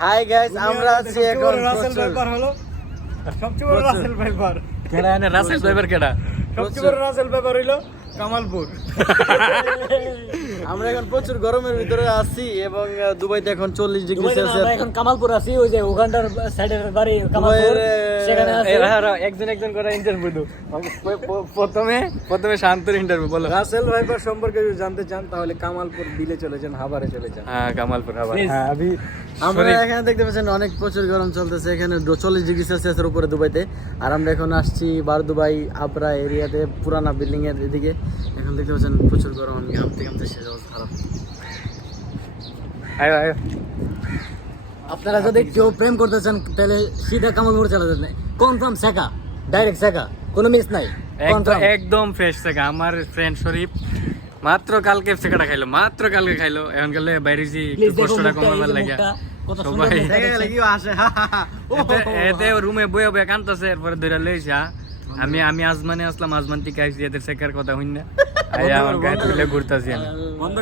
Hi guys, আমরা আছি এখন রাসেল ভাইপার হলো সবচেয়ে বড় রাসেল ভাইপার। কেডা এনে রাসেল ভাইপার কেডা? সবচেয়ে বড় রাসেল ভাইপার হইলো কামালপুর। আমরা এখন প্রচুর গরমের ভিতরে আছি এবং দুবাইতে এখন 40 ডিগ্রি সেলসিয়াস। এখন কামালপুর আছি, ওই যে উগান্ডার সাইডের বাড়ি কামালপুর, সেখানে আছি। একজন করে ইন্টারভিউ দাও। প্রথমে শান্তর ইন্টারভিউ বলো। রাসেল ভাইপার সম্পর্কে যদি জানতে চান তাহলে কামালপুর বিলে চলে যান, হাবারে চলে যান। হ্যাঁ, কামালপুর আবার। হ্যাঁ, আমি আমরা এখানে দেখতে পাচ্ছেন অনেক প্রচুর গরম চলতেছে এখানে 40 ডিগ্রি সেলসিয়াসের উপরে দুবাইতে। আর আমরা এখন আসছি বার দুবাই আবরা এরিয়াতে, পুরানা বিল্ডিং এর এদিকে। এখন দেখতে পাচ্ছেন প্রচুর গরম, আমি ঘামতে ঘামতে শেষ অবস্থা খারাপ। আয় আপনারা যদি কেউ প্রেম করতে চান তাহলে সিধা কামালপুর চলে যাবেন, কনফার্ম শেখা, ডাইরেক্ট শেখা, কোনো মিস নাই। একদম ফ্রেশ থেকে আমার ফ্রেন্ড শরীফ মাত্র কালকে সেকাটা খাইলো, মাত্র কালকে খাইলো। এখন গেলে বাইরে যে কষ্টটা কমাবার লাগে সবাই কি আসে এতে রুমে বয়ে বয়ে কান্দতেছে, এরপরে ধরে লইছে। আমি আজমানে আসলাম, আজমান থেকে আইসি, এদের শেখার কথা হইন না, আমার গায়ে তুলে ঘুরতেছি আমি।